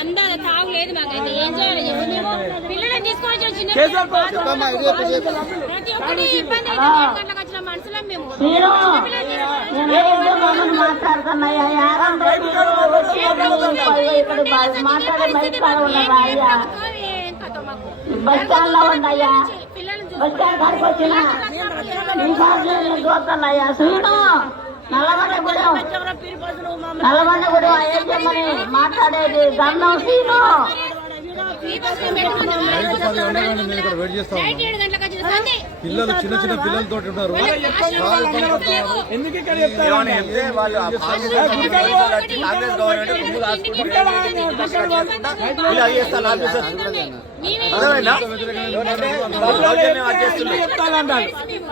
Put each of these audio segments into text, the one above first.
అందాల తాగు లేదు మాకైతే ఏం చేయాలి పిల్లలను తీసుకొని వచ్చిన ప్రతి ఒక్కటి ఇబ్బంది అయితే 7 గంటలకు వచ్చిన మనుషులం మేము బస్ స్టాండ్ లో ఉన్నాయా బస్ స్టాండ్ కాడికి వచ్చిన చూస్తున్నాయా శ్రీను నల్లబండగూడెం ఏం చెప్పని మాట్లాడేది గన్నం శ్రీను పిల్లలు చిన్న చిన్న పిల్లలతో ఉన్నారు.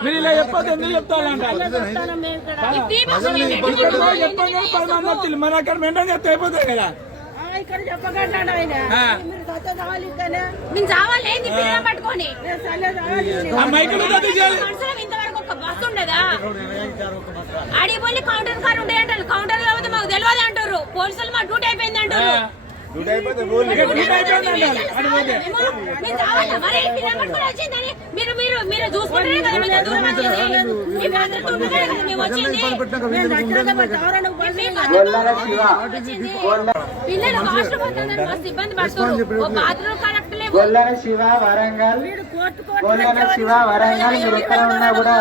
మీరు ఇలా చెప్పదు ఎందుకు చెప్తానంటారు మన అక్కడ మెంటల్ చెప్తే అయిపోతుంది కదా. ఇక్కడ చెప్పకంటాడు ఆయన మేము చావాలేంది పిల్లలు పట్టుకొని ఇంతవరకు ఒక బస్సు ఉండదా అడిగిపోయి కౌంటర్ కార్ ఉండే అంటారు. కౌంటర్ కాబట్టి మాకు తెలియదు అంటారు. పోలీసులు మా డ్యూటీ అయిపోయింది అంటారు. మీరు చూసుకుంటారే కదా పిల్లలు హాస్టల్ పోతుందని మస్తు ఇబ్బంది పడుతున్నారు. బాత్రూమ్ కరెక్ట్ లేవు. గొల్లన శివ వరంగల్ మీరు ఎక్కడ ఉన్నా కూడా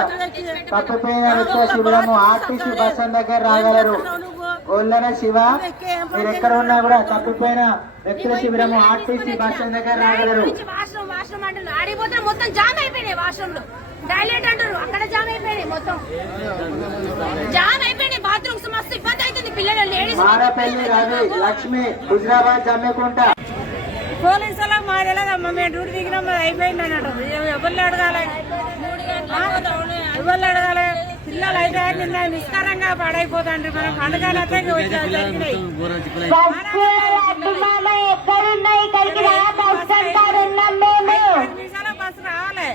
తప్పిపోయిన నిత్య శిబిరము ఆర్టీసీ బస్ దగ్గర రాగలరు. గొల్లన శివ మీరు ఎక్కడ ఉన్నా కూడా తప్పిపోయిన వ్యక్తుల శిబిరము ఆర్టీసీ బస్ దగ్గర రాగలరు. వాష్రూమ్ అంటారు. ఆడిపోతే మొత్తం జామ్ అయిపోయినాయి. వాష్రూమ్ లో టాయిలెట్ అంటారు. అక్కడ జామ్ అయిపోయినాయి. మొత్తం జామ్ అయిపోయినాయి. బాత్రూమ్స్ మస్తు ఇబ్బంది అవుతుంది. పిల్లలు లేడీస్ మారపల్లి రవి లక్ష్మి హుజరాబాద్ జమ్మికుంట పోలీసుల మా తెలియదమ్మా. మేము డ్యూటీ దిగినా మాది అయిపోయింది అన్నట్టు. ఎవరు అడగాలి పిల్లలు అయితే నిన్న నిష్కారంగా పడైపోతాండ్రి. మనం పండుగలు అయితే బస్సు రావాలి.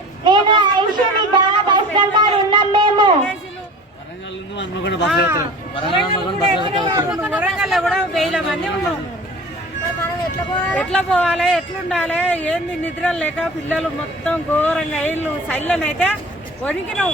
వరంగల్లో కూడా 1000 మంది ఉన్నాం. ఎట్లా పోవాలి ఎట్లుండాలి ఏంది నిద్ర లేక పిల్లలు మొత్తం ఘోరంగా ఇల్లు చల్లనైతే వణికినాం.